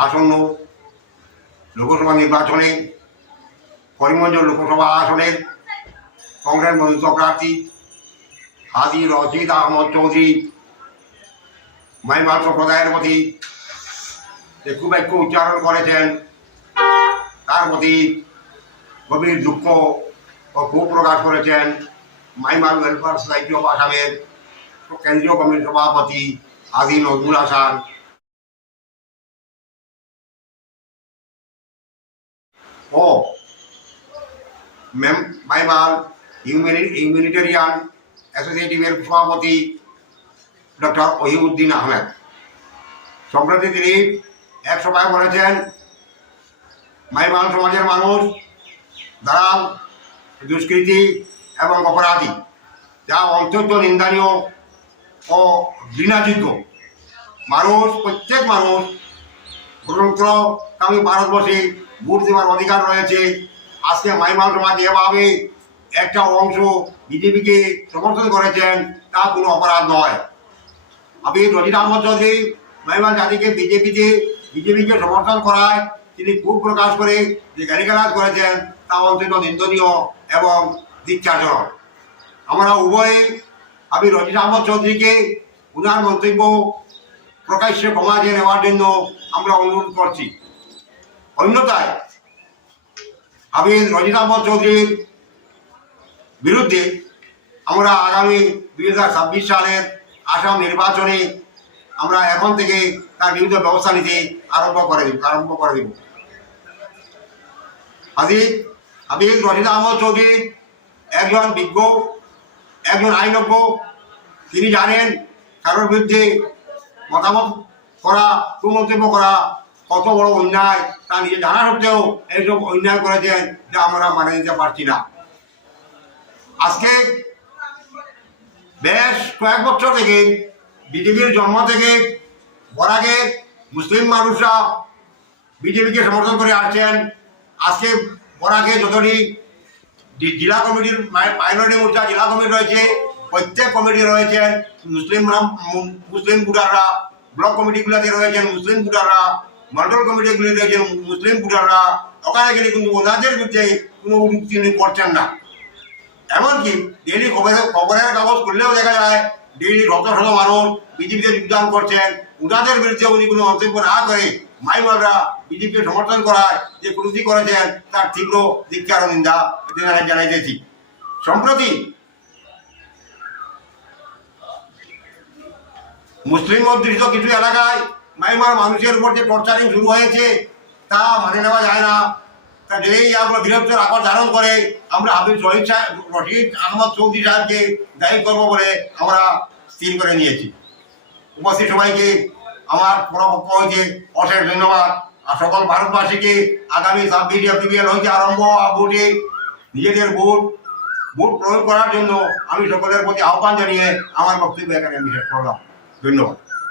আসন্ন লোকসভা নির্বাচনে করিমগঞ্জ লোকসভা আসনের কংগ্রেস মনোনীত প্রার্থী হাজী রশিদ আহমদ চৌধুরী মাইমাল সম্প্রদায়ের প্রতি যে কুবাক্য উচ্চারণ করেছেন তার প্রতি গভীর দুঃখ ও ক্ষোভ প্রকাশ করেছেন মাইমাল ওয়েলফেয়ার সোসাইটি অফ আসামের কেন্দ্রীয় কমিটির সভাপতি হাজী নজরুল হাসান ও মাইমাল হিউম্যানিটেরিয়ান অ্যাসোসিয়েটিভের সভাপতি ডক্টর ওহিউদ্দিন আহমেদ। সম্প্রতি তিনি এক সভায় বলেছেন, মাইমাল সমাজের মানুষ দালাল, দুষ্কৃতি এবং অপরাধী, যা অত্যন্ত নিন্দনীয় ও ঘৃণাযোগ্য। প্রত্যেক মানুষ গণতন্ত্রকামী ভারতবর্ষে ভোট দেওয়ার অধিকার রয়েছে। আজকে মাইমাল সমাজ এভাবে একটা অংশ বিজেপিকে সমর্থন করেছেন, তা কোনো অপরাধ নয়। আমি রশিদ আহমদ চৌধুরী মাইমাল জাতিকে বিজেপিকে সমর্থন করায় তিনি ক্ষোভ প্রকাশ করে যে গালিগালাজ করেছেন তা অত্যন্ত নিন্দনীয় এবং ধিক্কারজনক। আমরা উভয়ে আমি রশিদ আহমদ চৌধুরীকে উনার মন্তব্য প্রকাশ্যে ক্ষমা চেয়ে নেওয়ার জন্য আমরা অনুরোধ করছি। অন্যথায় আমি রশিদ আহমদ চৌধুরীর বিরুদ্ধে আমরা আগামী 2026 সালের আসাম নির্বাচনে আমরা এখন থেকে তার বিরুদ্ধে ব্যবস্থা নিতে আরম্ভ করে দেব। আমি রশিদ আহমদ চৌধুরী একজন বিজ্ঞ, একজন আইনজ্ঞ। তিনি জানেন কারোর বিরুদ্ধে মতামত করা, কুমন্তব্য করা কত বড় অন্যায়, তা নিজে জানা সত্ত্বেও এইসব অন্যায় করেছেন যা আমরা মানে নিতে পারছি না। আজকে বেশ কয়েক বছর থেকে বিজেপির জন্ম থেকে বরাগে মুসলিম মানুষরা বিজেপিকে সমর্থন করে আসছেন। আজকে বরাগে যতটি জেলা কমিটির মাইনরিটি মোর্চা জেলা কমিটি রয়েছে, প্রত্যেক কমিটি রয়েছেন মুসলিম ভোটাররা, ব্লক কমিটিগুলোতে রয়েছেন মুসলিম ভোটাররা, মন্ডল কমিটিগুলি রয়েছেন মুসলিম ভোটাররা। ওখানে গেলে কিন্তু ওনাদের বিরুদ্ধে কোনো তিনি করছেন না। এমনকি ডেইলি খবরের কাগজ খুললেও দেখা যায় ডেইলি শত শত মানুষ বিজেপিতে যোগদান করছেন। ওনাদের বিরুদ্ধে উনি কোনো মন্তব্য না করে মাইমালরা বিজেপিকে সমর্থন করায় যে কুরুতি করেছেন তার তীব্র ধিক্কার ও নিন্দা জানাইতেছি। সম্প্রতি মুসলিম অধ্যুষিত কিছু এলাকায় মাইমার মানুষের উপর যে টর্চারিং শুরু হয়েছে তা মানে নেওয়া যায় না। তা যেই আমরা বৃহত্তর আকার ধারণ করে আমরা রশিদ আহমদ চৌধুরী সাহেবকে দায়ী করবো বলে আমরা স্থির করে নিয়েছি। উপস্থিত সবাইকে আমার পরপক্ষ হইতে অশেষ ধন্যবাদ। আর সকল ভারতবাসীকে আগামী 26 এপ্রিল হইতে আরম্ভ ভোটে নিজেদের ভোট প্রয়োগ করার জন্য আমি সকলের প্রতি আহ্বান জানিয়ে আমার বক্তব্য এখানে আমি শেষ করলাম। ধন্যবাদ।